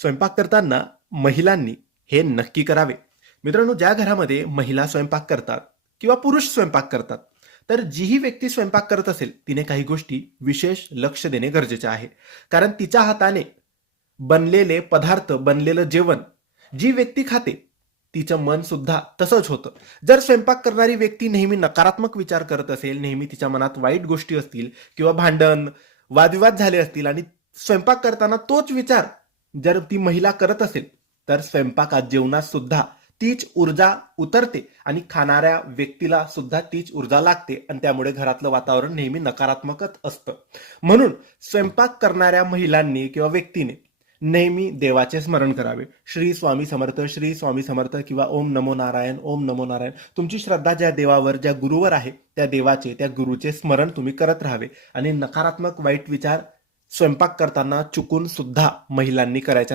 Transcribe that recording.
स्वयंपाक करताना महिलांनी हे नक्की करावे. मित्रांनो ज्या घरामध्ये महिला स्वयंपाक करतात किंवा पुरुष स्वयंपाक करतात तर जीही व्यक्ती स्वयंपाक करत असेल तिने काही गोष्टी विशेष लक्ष देणे गरजेचे आहे. कारण तिच्या हाताने बनलेले पदार्थ बनलेलं जेवण जी व्यक्ती खाते तिचं मन सुद्धा तसंच होतं. जर स्वयंपाक करणारी व्यक्ती नेहमी नकारात्मक विचार करत असेल नेहमी तिच्या मनात वाईट गोष्टी असतील किंवा भांडण वादविवाद झाले असतील आणि स्वयंपाक करताना तोच विचार जर ती महिला करत असेल तर स्वयंपाकात जेवणात सुद्धा तीच ऊर्जा उतरते आणि खाणाऱ्या व्यक्तीला सुद्धा तीच ऊर्जा लागते आणि त्यामुळे घरातलं वातावरण नेहमी नकारात्मकच असतं. म्हणून स्वयंपाक करणाऱ्या महिलांनी किंवा व्यक्तीने नेहमी देवाचे स्मरण करावे. श्री स्वामी समर्थ श्री स्वामी समर्थ किंवा ओम नमो नारायण ओम नमो नारायण. तुमची श्रद्धा ज्या देवावर ज्या गुरुवर आहे त्या देवाचे त्या गुरुचे स्मरण तुम्ही करत राहावे. आणि नकारात्मक वाईट विचार स्वयंपाक करताना चुकून सुद्धा महिलांनी करायचा